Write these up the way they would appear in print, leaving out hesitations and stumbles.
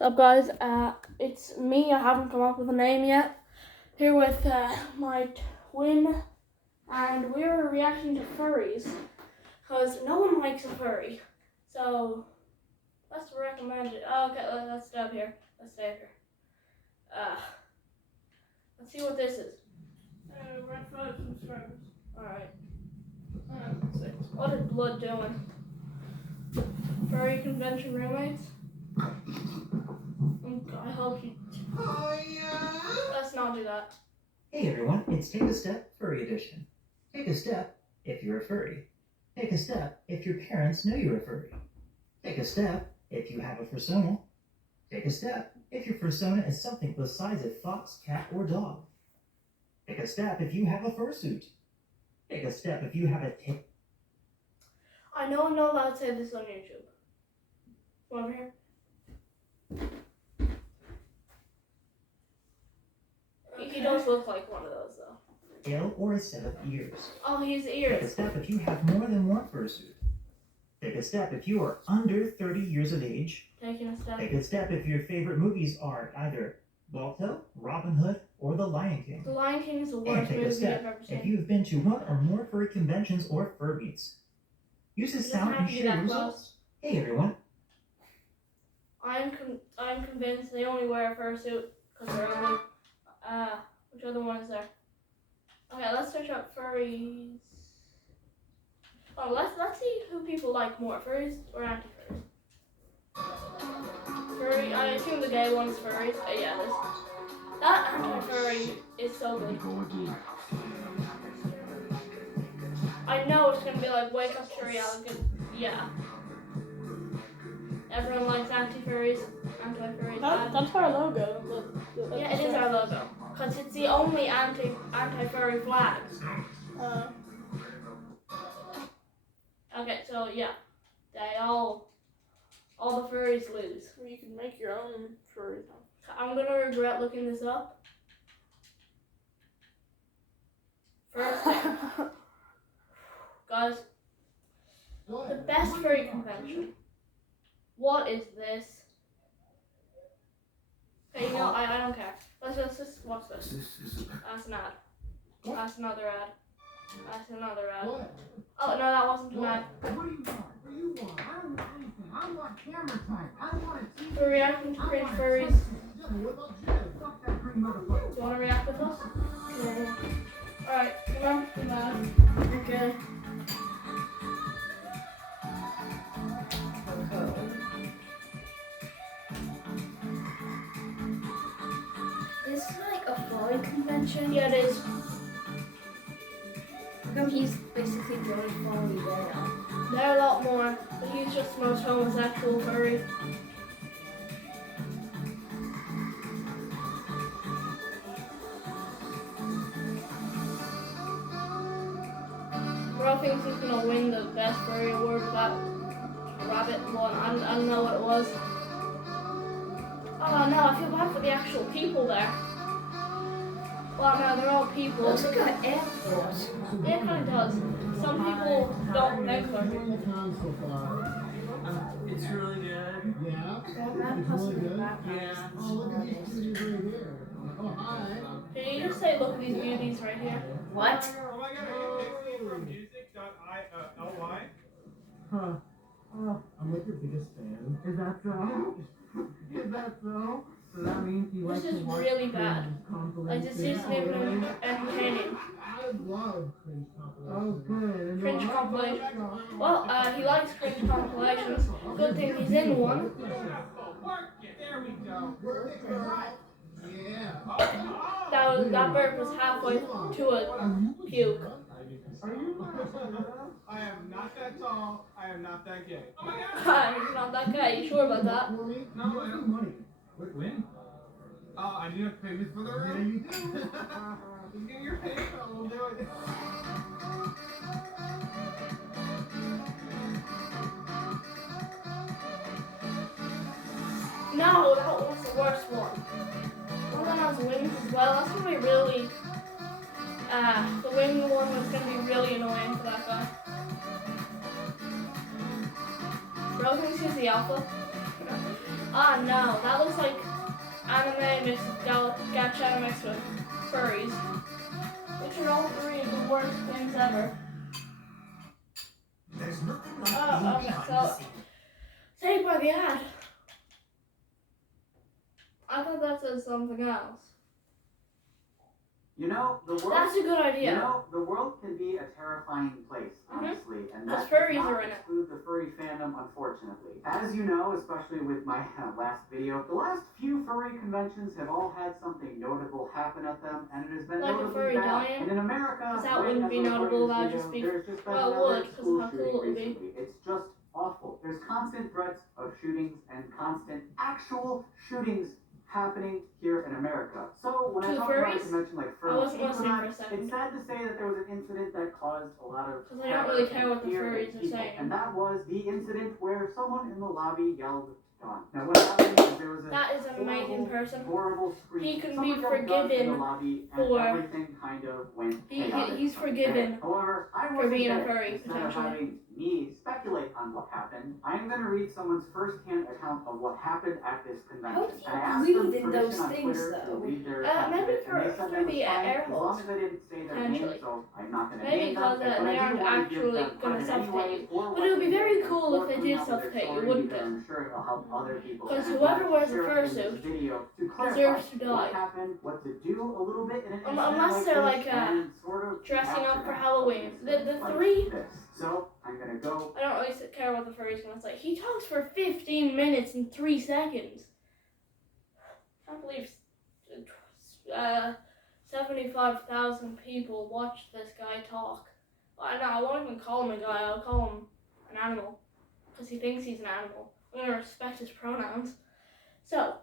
What's up, guys? It's me. I haven't come up with a name yet. Here with my twin, and we're reacting to furries because no one likes a furry. So let's recommend it. Oh, okay, let's stay up here. Let's stay up here. Let's see what this is. Red 5 subscribers. All right. Let's see. What is Blood doing? Furry convention roommates. I hope you. Oh, yeah. Let's not do that. Hey everyone, it's Take a Step Furry Edition. Take a step if you're a furry. Take a step if your parents know you're a furry. Take a step if you have a fursona. Take a step if your fursona is something besides a fox, cat, or dog. Take a step if you have a fursuit. Take a step if you have a tail. I know I'm not allowed to say this on YouTube. Come over here. He does look like one of those, though. Tail or a set of ears. Oh, his Take a ears. step if you have more than one fursuit. Take a step if you are under 30 years of age. Taking a step. Take a step if your favorite movies are either Balto, Robin Hood, or The Lion King. The Lion King is the And worst take a movie step I've ever if seen. you've been to one or more furry conventions or fur meets. Use this It doesn't sound have and to be share that your close. results. Hey everyone. I'm convinced they only wear a fursuit because they're only. Which other one is there? Okay, let's search up furries. Oh, let's see who people like more, furries or anti-furries. Furry. I assume the gay one's furries. Yeah, that anti-furry is so good. I know it's gonna be like wake up to reality. Yeah. Everyone likes anti-furries. Anti-furries. That's our logo. Yeah, it is our logo. Because it's the only anti-furry flag. Okay, so yeah. They all the furries lose. You can make your own furry. I'm gonna regret looking this up. First thing. Guys, the best furry convention. What is this? Okay, you know, I don't care. Let's just watch this. That's an ad. That's another ad. That's another ad. What? Oh, no, that wasn't an ad. What do you want? What do you want? I don't want anything. I want camera time. I want to see. We're reacting to cringe furries. What about you? Fuck that green motherfucker. Do you want to react with us? Yeah. Alright, come on. Okay. This is like a furry convention. Yeah, it is. How come he's basically the only furry there? There are a lot more, but he's just the most homosexual furry. Bro thinks he's gonna win the best furry award for that rabbit one. I don't know what it was. Oh no, I feel bad for the actual people there. Well, no, they're all people. Looks like an airport. Yeah, it kind of does. Some people don't think they're Enjoying the con so far. It's really good. Yeah. That It's really good. Yeah. Oh, look at these beauties right here. Oh, hi. Did you just say look at these beauties right here? What? Oh my god, it's from music.ly. Huh. Oh, I'm like your biggest fan. Is that so? Is that so? So that means you This like is to watch really bad. compilations. Like, this isn't even entertaining. I love cringe Oh, compilations. good. Cringe compilations. Well, he likes cringe compilations. Good thing he's in one. There we go. Yeah. That burp was halfway to a puke. Are you? I am not that tall. I am not that gay. Oh my god! He's not that guy. You sure about that? For me? No, You I have don't. money. When? I do have to pay this for the Yeah, room. you do. Just get your PayPal, we'll do it. No, that was the worst one. The one has wings as well. That's gonna be really. The wing one was gonna be really annoying for that guy. Bro thinks he's the alpha. Ah, no, that looks like anime mixed with gacha mixed with furries. Which are all three of the worst things ever. There's nothing like Oh, being okay, behind so- the scenes. Saved by the ad. I thought that said something else. You know, the world. That's a good idea. You know, the world can be a terrifying place, honestly, and Because that furries does not are in it. exclude the furry fandom, unfortunately. As you know, especially with my last video, the last few furry conventions have all had something notable happen at them, and it has been Like a notably furry bad. dying? And in America, 'Cause that right wouldn't as be we're notable, recording that would this just video, be- there's just been well, it another would, 'cause of school how shooting cool it would be. recently. It's just awful. There's constant threats of shootings and constant actual shootings happening here in America. So when To I the talk about a furries? convention like I Furry wasn't listening for a Equinox, second. it's sad to say that there was an incident that caused a lot of Because I don't really care what the fear in furries are people, saying. and that was the incident where someone in the lobby yelled gun. Now what happened is there was a That is an amazing person. horrible scream. He can Someone be yelled gun in the forgiven lobby, and for- everything kind of went chaotic. He's forgiven However, I for wasn't being a there. furry, Instead of potentially. having me speculate on what happened, I am going to read someone's first-hand account of what happened at this convention. How do you And I asked read them in permission those on things, Twitter to though? read their account Maybe of it, and they said through that was the fine, air as long holes. as I didn't say their Potentially. name, so I'm not going to Maybe name them. because But they I do aren't want to give actually them gonna credit suffocate anyway you. for But what it would be they very did and cool for if they coming did out with their suffocate you, story, wouldn't because it? I'm sure it'll help other people. Because And I'm whoever glad to wears a share it in this fursuit video to deserves clarify to die. what happened, what to do a little bit in an incident Unless like they're this, like, and sort of dressing up for aftermath of Halloween. an The incident like three- this. So I'm gonna go. I don't really care what the furry's gonna say. He talks for 15 minutes and 3 seconds. I can't believe 75,000 people watch this guy talk. Well, no, I won't even call him a guy. I'll call him an animal. Because he thinks he's an animal. I'm gonna respect his pronouns. So,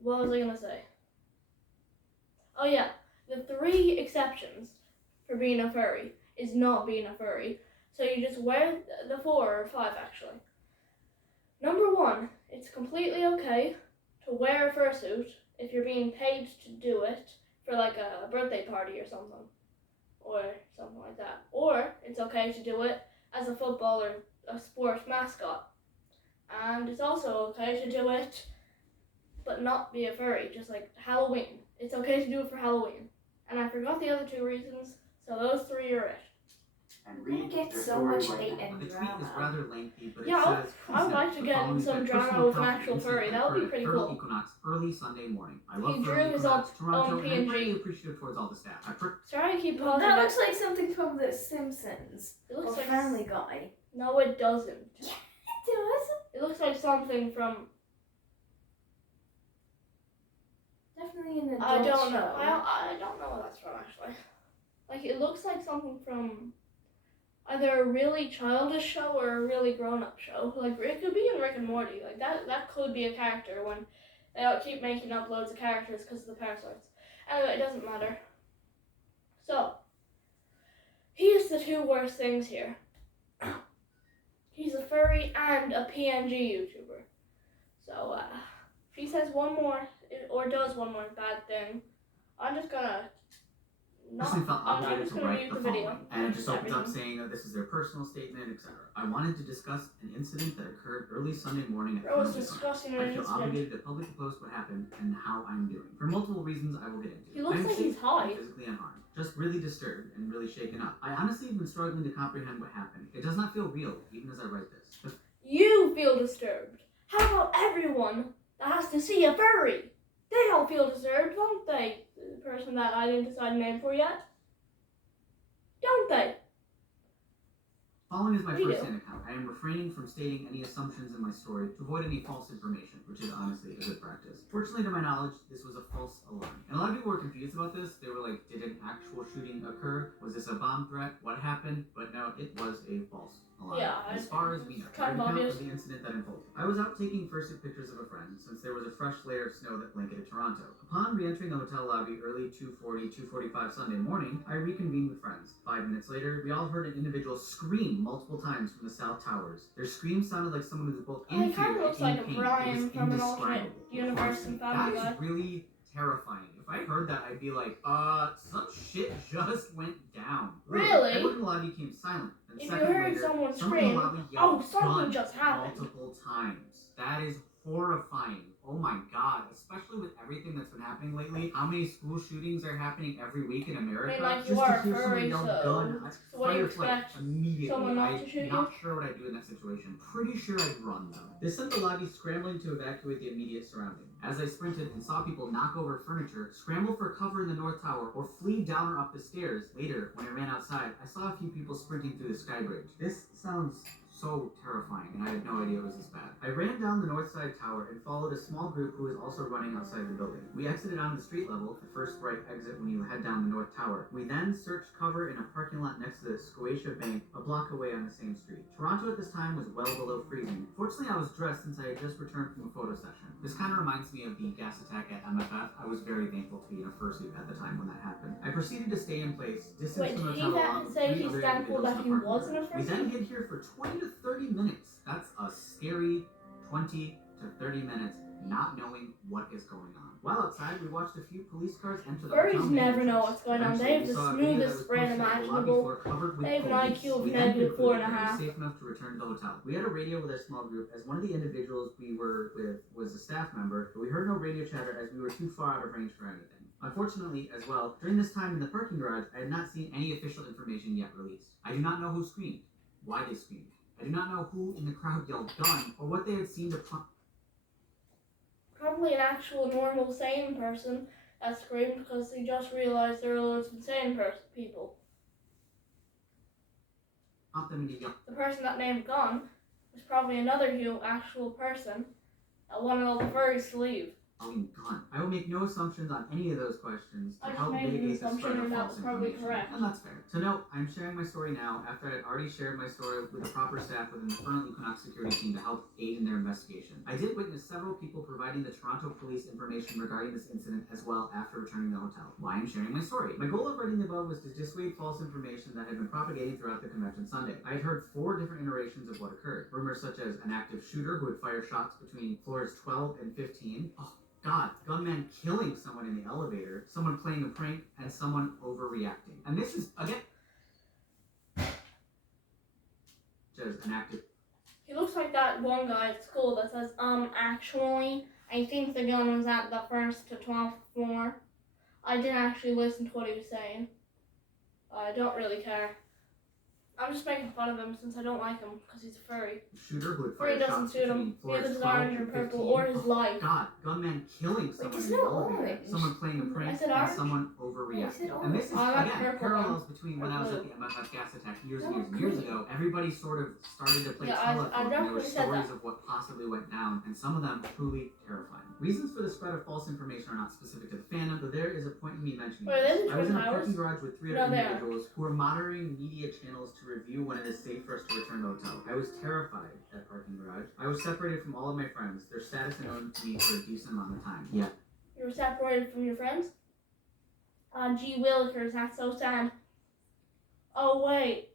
what was I gonna say? Oh yeah, the 3 exceptions for being a furry is not being a furry. So you just wear the 4 or 5 actually. Number 1, it's completely okay to wear a fursuit if you're being paid to do it for like a birthday party or something. Or something like that. Or it's okay to do it as a football or a sports mascot. And it's also okay to do it but not be a furry, just like Halloween. It's okay to do it for Halloween. And I forgot the other 2 reasons, so those 3 are it. And You're gonna read get their so story much right hate now. and The tweet is drama. rather lengthy, but Yeah, it says, I would like to get in some drama with an actual furry. That would be pretty cool. Equinox early Sunday morning. I love He Furry drew his Equinox own Toronto, and I'm PNG. greatly appreciative towards all the staff. Sorry I keep Well, pausing. that but looks like something from The Simpsons it or looks like Family Guy. No, it doesn't. It does. It looks like something from Definitely an adult I don't know. show. I don't know what that's from actually. Like it looks like something from either a really childish show or a really grown-up show. Like it could be in Rick and Morty. Like that could be a character when they all keep making up loads of characters because of the parasites. Anyway, it doesn't matter. So here's the 2 worst things here. He's a furry and a PNG YouTuber. So if he says one more or does one more bad thing, I'm just gonna Personally felt I'm obligated just to gonna write mute the the video. following, and it just opens up Everything. saying that this is their personal statement, etc. I wanted to discuss an incident that occurred early Sunday morning at Bro, it's 1 o'clock. disgusting I an feel incident. obligated to publicly post what happened and how I'm doing. For multiple reasons I will get into. He looks I'm like safe he's high. and physically unharmed. Just really disturbed and really shaken up. I honestly have been struggling to comprehend what happened. It does not feel real, even as I write this. The You feel disturbed. How about everyone that has to see a furry? They all feel disturbed, don't they? The person that I didn't decide a name for yet. Don't they? following is my We do. first-hand account. I am refraining from stating any assumptions in my story to avoid any false information, which is honestly a good practice. Fortunately, to my knowledge, this was a false alarm. And a lot of people were confused about this. They were like, did an actual shooting occur? Was this a bomb threat? What happened? But no, it was a false alarm. Yeah, as far as we know. kind of An account obvious. of the incident that unfolded. I was out taking fursuit pictures of a friend since there was a fresh layer of snow that blanketed Toronto. Upon re-entering the hotel lobby early 2:45 Sunday morning, I reconvened with friends. 5 minutes later, we all heard an individual scream multiple times from the South Towers. Their scream sounded like someone who was both Oh, he in kinda fear looks and in like a pain. Brian It was from an alternate indescribable. universe in Family Guy. That is really terrifying. If I heard that, I'd be like, some shit just went down. Really? Everyone in the lobby became silent. And If you second heard later, someone someone in the scream, lobby oh, yelled, something "Gun," just happened. multiple times. That is horrifying. Oh my god, especially with everything that's been happening lately. How many school shootings are happening every week in America? I mean, like, you Just are to a hear someone furry, yell so gun, what do you fight or flight expect? immediately. Someone not to shoot I'm not you? sure what I'd do in that situation. Pretty sure I'd run though. This sent the lobby scrambling to evacuate the immediate surrounding. As I sprinted and saw people knock over furniture, scramble for cover in the North Tower, or flee down or up the stairs, later, when I ran outside, I saw a few people sprinting through the sky bridge. This sounds so terrifying, and I had no idea it was this bad. I ran down the north side tower and followed a small group who was also running outside the building. We exited on the street level, the first right exit when you head down the north tower. We then searched cover in a parking lot next to the Scotia Bank, a block away on the same street. Toronto at this time was well below freezing. Fortunately, I was dressed since I had just returned from a photo session. This kind of reminds me of the gas attack at MFF. I was very thankful to be in a fursuit at the time when that happened. I proceeded to stay in place, distance Wait, from the did hotel he along with say 3 he's other thankful individuals that in he the parking was in a garage. We then fursuit? hid here for 20 to 30 minutes. That's a scary 20 to 30 minutes not knowing what is going on. While outside, we watched a few police cars enter the hotel Furries never entrance. know what's going on. They have Eventually, the we saw a video that smoothest was brain posted at the lobby imaginable. floor covered with They have an police. IQ of We then negative concluded 4.5. that it was safe enough to return to the hotel. We had a radio with our small group, as one of the individuals we were with was a staff member, but we heard no radio chatter as we were too far out of range for anything. Unfortunately, as well, during this time in the parking garage, I had not seen any official information yet released. I do not know who screamed, why they screamed. I do not know who in the crowd yelled gun, or what they had seen to Probably an actual normal sane person that screamed because they just realized there were loads of insane people. prompt them into yelling. The person that named Gun was probably another actual person that wanted all the furries to leave. Gun. I will make no assumptions on any of those questions to I just help made an mitigate the assumption spread of and that false was probably information. correct. And that's fair. To note, I'm sharing my story now after I had already shared my story with the proper staff within the current Equinox security team to help aid in their investigation. I did witness several people providing the Toronto police information regarding this incident as well after returning to the hotel. Why I'm sharing my story. My goal of writing the above was to dissuade false information that had been propagating throughout the convention Sunday. I had heard 4 different iterations of what occurred. Rumors such as an active shooter who would fire shots between floors 12 and 15. God, gunman killing someone in the elevator, someone playing a prank, and someone overreacting. And this is, again, just an active... He looks like that one guy at school that says, actually, I think the gun was at the 1st to 12th floor. I didn't actually listen to what he was saying. I don't really care. I'm just making fun of him since I don't like him because he's a furry. Shooter who would Furry fire doesn't shots suit him. between floors Neither does 12 orange or and purple 15. or his life. God, gunman killing someone it's in the not elevator, orange. someone playing a I prank, said and orange. someone I overreacting. said And this is, orange. I like again, purple parallels between when I was blue. at the MFF gas attack years That and years was and years green. ago. Everybody sort of started to play Yeah, I telephone, and there were definitely said stories that. of what possibly went down, and some of them truly terrifying. Reasons for the spread of false information are not specific to the fandom, but there is a point in me mentioning Wait, this. there's I was in Twin a Towers? parking garage with 3 No, other they aren't. individuals who were monitoring media channels to review when it is safe for us to return to the hotel. I was terrified at parking garage. I was separated from all of my friends. Their status unknown to me for a decent amount of time. Yet, You were separated from your friends? Gee willikers, that's so sad. Oh, wait.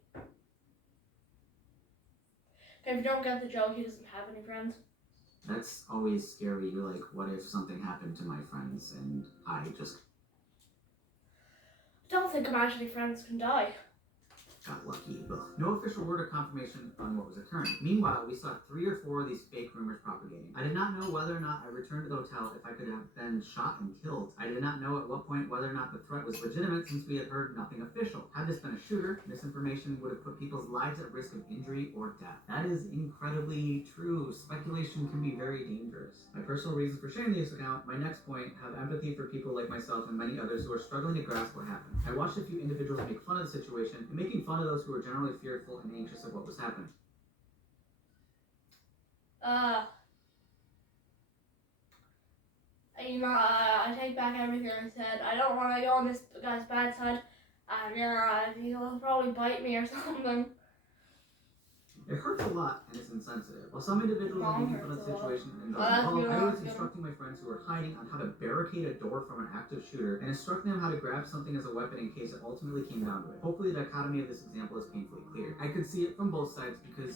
Okay, if you don't get the joke, he doesn't have any friends. that's always scary. You're like, what if something happened to my friends and I just Don't think imaginary friends can die. got lucky. Ugh. No official word or confirmation on what was occurring. Meanwhile, we saw 3 or 4 of these fake rumors propagating. I did not know whether or not I returned to the hotel if I could have been shot and killed. I did not know at what point whether or not the threat was legitimate since we had heard nothing official. Had this been a shooter, misinformation would have put people's lives at risk of injury or death. That is incredibly true. Speculation can be very dangerous. My personal reasons for sharing this account, my next point, have empathy for people like myself and many others who are struggling to grasp what happened. I watched a few individuals make fun of the situation, and making fun of those who were generally fearful and anxious of what was happening. I take back everything I said. I don't want to go on this guy's bad side. He'll probably bite me or something. It hurts a lot and it's insensitive. While some individuals are making fun of the situation and that's involved, I was good. instructing my friends who were hiding on how to barricade a door from an active shooter and instructing them how to grab something as a weapon in case it ultimately came down to it. Hopefully the dichotomy of this example is painfully clear. I could see it from both sides because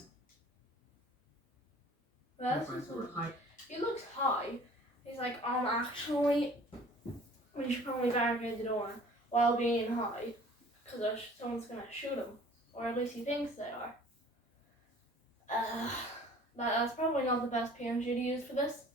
my friends who were hiding. He looks high. He's like, actually, we should probably barricade the door while being high, because someone's gonna shoot him, or at least he thinks they are. That's probably not the best PNG to use for this.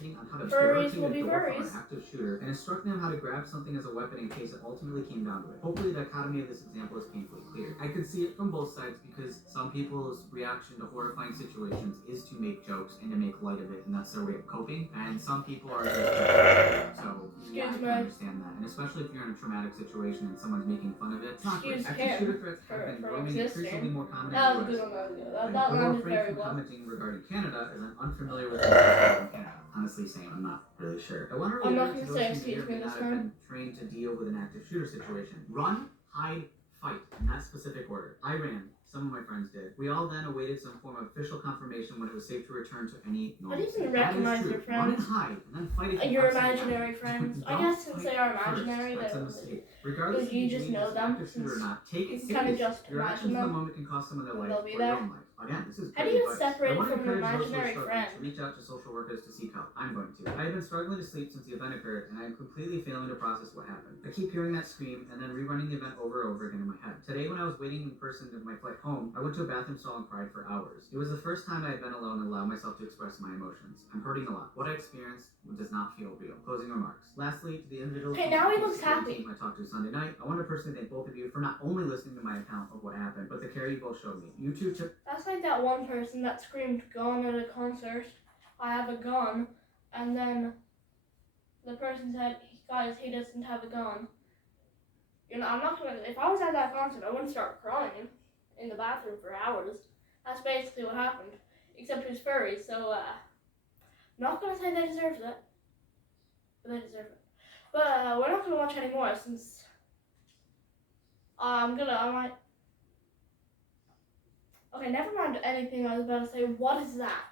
on how to Furries barricade will a be door from furries. an active shooter and instructing them how to grab something as a weapon in case it ultimately came down to it. Hopefully the dichotomy of this example is painfully clear. I could see it from both sides because some people's reaction to horrifying situations is to make jokes and to make light of it, and that's their way of coping, and some people are just so yeah, I can understand that, and especially if you're in a traumatic situation and someone's making fun of it. It's not great. Active shooter threats have been growing increasingly more common in That was the good US. one, that was good. I'm That more landed afraid very from well. commenting regarding Canada as I'm unfamiliar with the laws in Canada. Honestly saying, I'm not really sure. I want to I'm not reiterate to gonna those say who may excuse or me may this not have time. been trained to deal with an active shooter situation. Run, hide, fight, in that specific order. I ran. Some of my friends did. We all then awaited some form of official confirmation when it was safe to return to any How do you normalcy. even That is recognize true. your Run and friends? hide, and then fight if you Your absolutely imaginary have to. friends. I Don't guess since they are fight first. imaginary, That's a they're mistake. Regardless you if just believe know it's an them, active shooter or since not, take it you can kinda seriously. just Your imagine actions in the them, moment can cost someone their and life they'll be or there. your own life. Again, this is How do great you advice. separate I want to from an encourage those who are imaginary struggling friend? to reach out to social workers to seek help. I'm going to. I have been struggling to sleep since the event occurred, and I am completely failing to process what happened. I keep hearing that scream and then rerunning the event over and over again in my head. Today, when I was waiting in person to my flight home, I went to a bathroom stall and cried for hours. It was the first time I had been alone and allowed myself to express my emotions. I'm hurting a lot. What I experienced does not feel real. Closing remarks. Lastly, to the individuals Okay, from now he the looks security happy. team I talked to Sunday night, I want to personally thank both of you for not only listening to my account of what happened, but the care you both showed me. You two took That's like that one person that screamed gun at a concert. I have a gun, and then the person said, guys, he doesn't have a gun. You know, I'm not gonna, if I was at that concert, I wouldn't start crying in the bathroom for hours. That's basically what happened. Except it was furry, so, not gonna say they deserved it. But they deserve it. But, we're not gonna watch anymore since, I might, okay, never mind anything I was about to say. What is that?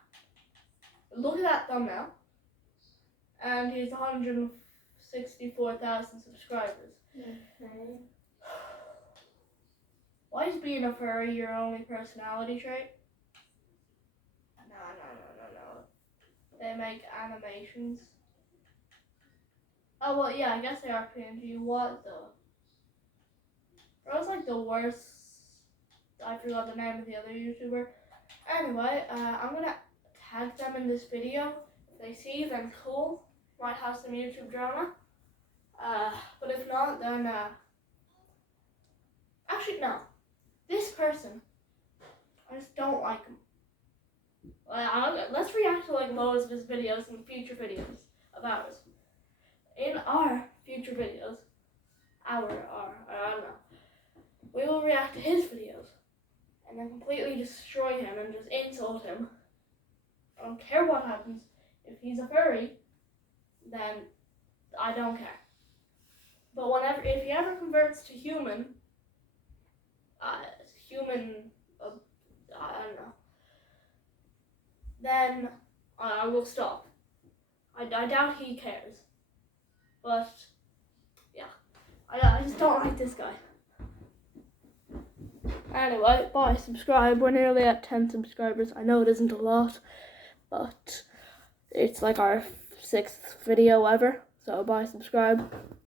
Look at that thumbnail. And he's 164,000 subscribers. Okay. Why is being a furry your only personality trait? No. They make animations. Oh, well, yeah, I guess they are PNG. What the? That was like the worst. I forgot the name of the other YouTuber. Anyway, I'm gonna tag them in this video. If they see, then cool. Might have some YouTube drama. But if not, then, actually, no. This person, I just don't like him. Let's react to like loads of his videos in future videos of ours. In our future videos, I don't know. We will react to his videos and then completely destroy him and just insult him. I don't care what happens. If he's a furry, then I don't care. But if he ever converts to human, I don't know. Then I will stop. I doubt he cares. But, yeah. I just don't like this guy. Anyway, bye, subscribe. We're nearly at 10 subscribers. I know it isn't a lot, but it's like our 6th video ever. So bye, subscribe.